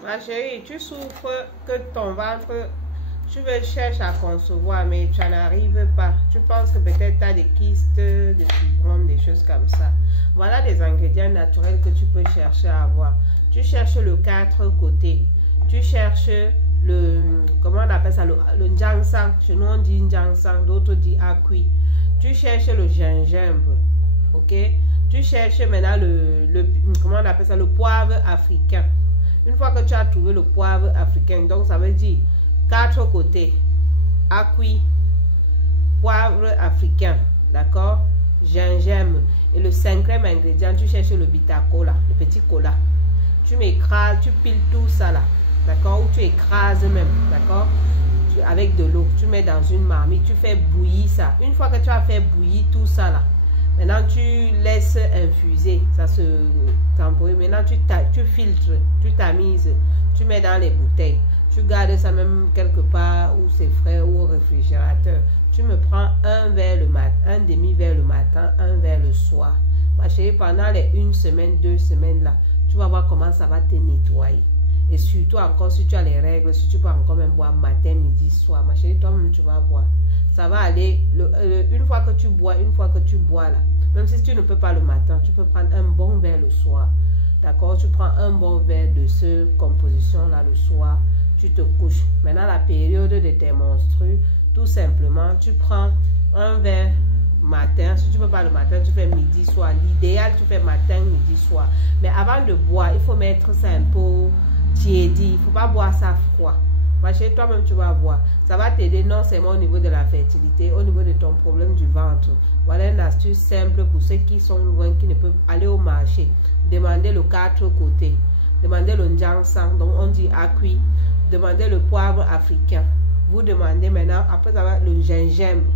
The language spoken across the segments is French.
Ma chérie, tu souffres que ton ventre, tu veux chercher à concevoir, mais tu n'arrives pas. Tu penses que peut-être tu as des kystes, des fibromes, des choses comme ça. Voilà des ingrédients naturels que tu peux chercher à avoir. Tu cherches le 4 côtés. Tu cherches le, comment on appelle ça, le ginseng. Chez nous on dit ginseng, d'autres disent acui. Tu cherches le gingembre, ok? Tu cherches maintenant comment on appelle ça, le poivre africain. Une fois que tu as trouvé le poivre africain, donc ça veut dire 4 côtés, acui, poivre africain, d'accord, gingembre. Et le 5e ingrédient, tu cherches le bitacola, le petit cola. Tu m'écrases, tu piles tout ça là, d'accord, ou tu écrases même, d'accord, avec de l'eau. Tu mets dans une marmite, tu fais bouillir ça. Une fois que tu as fait bouillir tout ça là, maintenant tu laisses infuser, ça se temporise. Maintenant tu filtres, tu tamises, tu mets dans les bouteilles. Tu gardes ça même quelque part où c'est frais ou au réfrigérateur. Tu me prends un verre le matin, un demi-verre le matin, un verre le soir. Ma chérie, pendant les 1 semaine, 2 semaines là, tu vas voir comment ça va te nettoyer. Et surtout encore si tu as les règles, si tu peux encore même boire matin, midi, soir. Ma chérie, toi-même tu vas voir. Ça va aller, une fois que tu bois là, même si tu ne peux pas le matin, tu peux prendre un bon verre le soir. D'accord? Tu prends un bon verre de cette composition là le soir, tu te couches. Maintenant, la période de tes menstrues, tout simplement, tu prends un verre matin. Si tu ne peux pas le matin, tu fais midi, soir. L'idéal, tu fais matin, midi, soir. Mais avant de boire, il faut mettre ça un peu tiédi. Il ne faut pas boire ça froid. Ma chérie, toi-même, tu vas voir. Ça va t'aider non seulement au niveau de la fertilité, au niveau de ton problème du ventre. Voilà une astuce simple pour ceux qui sont loin, qui ne peuvent aller au marché. Demandez le 4 côtés. Demandez le ginseng, donc on dit acui. Demandez le poivre africain. Vous demandez maintenant, après avoir le gingembre.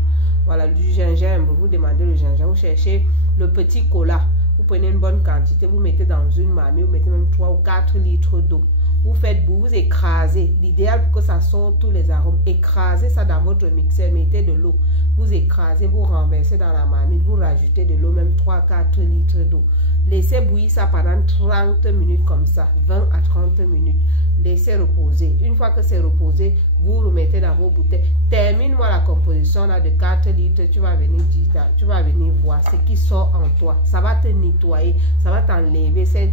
Voilà, du gingembre. Vous demandez le gingembre. Vous cherchez le petit cola. Vous prenez une bonne quantité. Vous mettez dans une marmite. Vous mettez même 3 ou 4 litres d'eau. Vous faites bout, vous écrasez. L'idéal pour que ça sorte tous les arômes. Écrasez ça dans votre mixeur. Mettez de l'eau. Vous écrasez, vous renversez dans la marmite. Vous rajoutez de l'eau, même 3-4 litres d'eau. Laissez bouillir ça pendant 30 minutes comme ça. 20 à 30 minutes. Laissez reposer. Une fois que c'est reposé, vous remettez dans vos bouteilles. Termine-moi la composition là de 4 litres. Tu vas venir dire, tu vas venir voir ce qui sort en toi. Ça va te nettoyer. Ça va t'enlever ces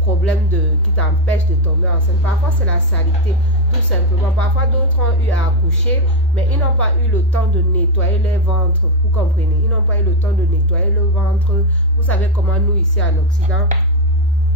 problèmes qui t'empêchent de tomber enceinte. Parfois, c'est la saleté, tout simplement. Parfois, d'autres ont eu à accoucher, mais ils n'ont pas eu le temps de nettoyer leur ventre. Vous comprenez? Ils n'ont pas eu le temps de nettoyer le ventre. Vous savez comment nous, ici en Occident,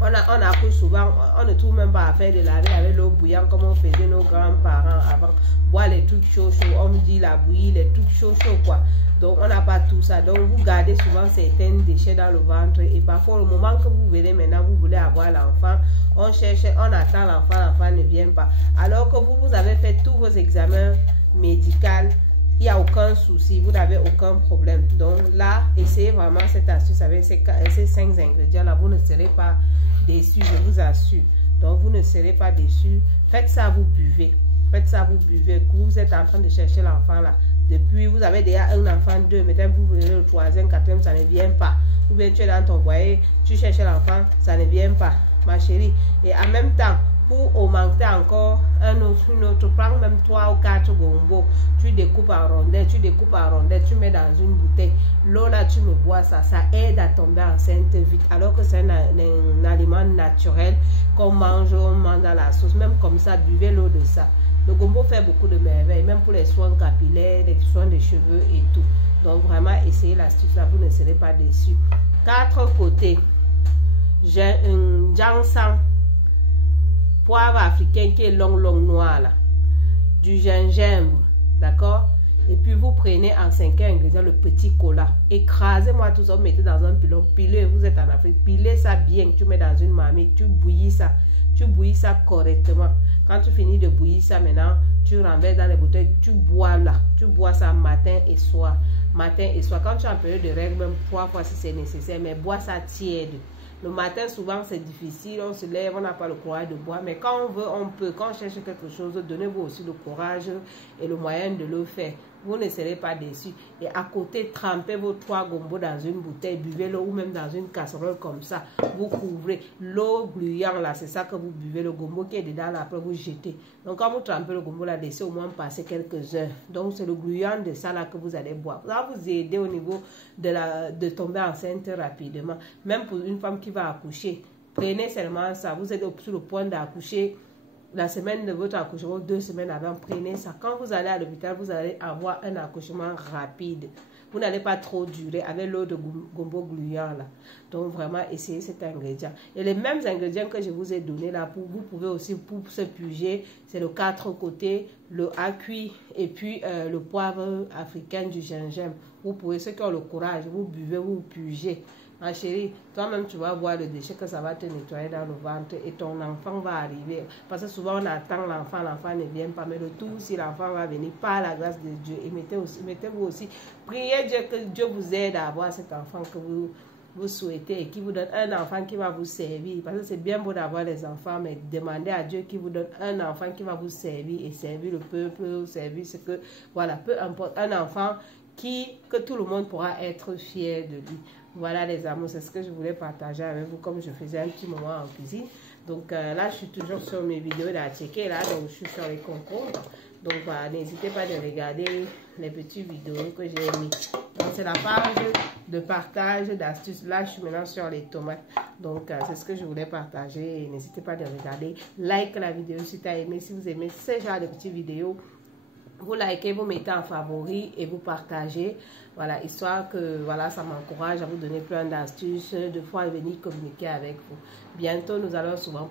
on accouche souvent, on ne trouve même pas à faire de laver avec l'eau bouillante comme on faisait nos grands-parents avant. Boire les trucs chauds, on me dit la bouillie, les trucs chauds quoi. Donc on n'a pas tout ça. Donc vous gardez souvent certains déchets dans le ventre. Et parfois au moment que vous venez maintenant, vous voulez avoir l'enfant, on cherche, on attend l'enfant ne vient pas. Alors que vous avez fait tous vos examens médicaux, il n'y a aucun souci, vous n'avez aucun problème. Donc là, essayez vraiment cette astuce avec ces 5 ingrédients-là. Vous ne serez pas déçus, je vous assure. Donc vous ne serez pas déçus. Faites ça, vous buvez. Faites ça, vous buvez. Vous êtes en train de chercher l'enfant là. Depuis, vous avez déjà un enfant, 2, maintenant vous venez le 3e, 4e, ça ne vient pas. Ou bien tu es dans ton foyer, tu cherches l'enfant, ça ne vient pas, ma chérie. Et en même temps, pour augmenter encore une autre, prends même 3 ou 4 gombos, tu découpes en rondelles, tu mets dans une bouteille. L'eau là, tu me bois ça, ça aide à tomber enceinte vite. Alors que c'est un aliment naturel qu'on mange, on mange dans la sauce. Même comme ça, buvez l'eau de ça. Le gombo fait beaucoup de merveilles, même pour les soins capillaires, les soins des cheveux et tout. Donc vraiment, essayez l'astuce là, vous ne serez pas déçus. 4 côtés. J'ai un ginseng, poivre africain qui est long noir là, du gingembre, d'accord, et puis vous prenez en 5e ingrédient le petit cola, écrasez-moi tout ça, vous mettez dans un pilon, pilez, vous êtes en Afrique, pilez ça bien, tu mets dans une marmite, tu bouillis ça correctement. Quand tu finis de bouillir ça maintenant, tu renverses dans les bouteilles, tu bois là, tu bois ça matin et soir, quand tu es en période de règles, même 3 fois si c'est nécessaire, mais bois ça tiède. Le matin, souvent, c'est difficile, on se lève, on n'a pas le courage de boire. Mais quand on veut, on peut. Quand on cherche quelque chose, donnez-vous aussi le courage et le moyen de le faire. vous ne serez pas déçus. Et à côté, trempez vos 3 gombo dans une bouteille, buvez-le ou même dans une casserole comme ça. Vous couvrez l'eau gluante là, c'est ça que vous buvez. Le gombo qui est dedans là, après vous jetez. Donc quand vous trempez le gombo là, laissez au moins passer quelques heures. Donc c'est le gluant de ça là que vous allez boire. Ça va vous aider au niveau de tomber enceinte rapidement. Même pour une femme qui va accoucher, prenez seulement ça. Vous êtes sur le point d'accoucher. La semaine de votre accouchement, 2 semaines avant, prenez ça. Quand vous allez à l'hôpital, vous allez avoir un accouchement rapide. Vous n'allez pas trop durer avec l'eau de gombo gluant là. Donc vraiment, essayez cet ingrédient. Et les mêmes ingrédients que je vous ai donnés là, vous pouvez aussi pour se puger, c'est le 4 côtés, le cuit et puis le poivre africain du gingembre. Vous pouvez, ceux qui ont le courage, vous buvez, vous pugez. Ma chérie, toi-même tu vas voir le déchet que ça va te nettoyer dans le ventre et ton enfant va arriver. Parce que souvent on attend l'enfant ne vient pas. Mais le tout, si l'enfant va venir par la grâce de Dieu, et mettez-vous aussi, priez Dieu que Dieu vous aide à avoir cet enfant que vous souhaitez et qui vous donne un enfant qui va vous servir. Parce que c'est bien beau d'avoir des enfants, mais demandez à Dieu qui vous donne un enfant qui va vous servir et servir le peuple, servir ce que, voilà, peu importe, un enfant que tout le monde pourra être fier de lui. Voilà les amours, c'est ce que je voulais partager avec vous comme je faisais un petit moment en cuisine. Donc là, je suis toujours sur mes vidéos à checker là, donc je suis sur les concours. Donc voilà, n'hésitez pas à regarder les petites vidéos que j'ai mis. Donc c'est la page de partage d'astuces. Là, je suis maintenant sur les tomates. Donc c'est ce que je voulais partager. N'hésitez pas à regarder. Like la vidéo si tu as aimé. Si vous aimez ce genre de petites vidéos, vous likez, vous mettez en favori et vous partagez. Voilà, histoire que voilà, ça m'encourage à vous donner plein d'astuces, de fois venir communiquer avec vous. Bientôt, nous allons souvent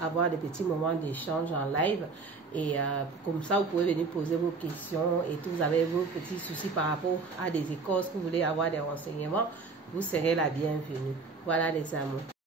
avoir des petits moments d'échange en live. Et comme ça, vous pouvez venir poser vos questions et tout. Vous avez vos petits soucis par rapport à des écoles que vous voulez avoir des renseignements. Vous serez la bienvenue. Voilà les amours.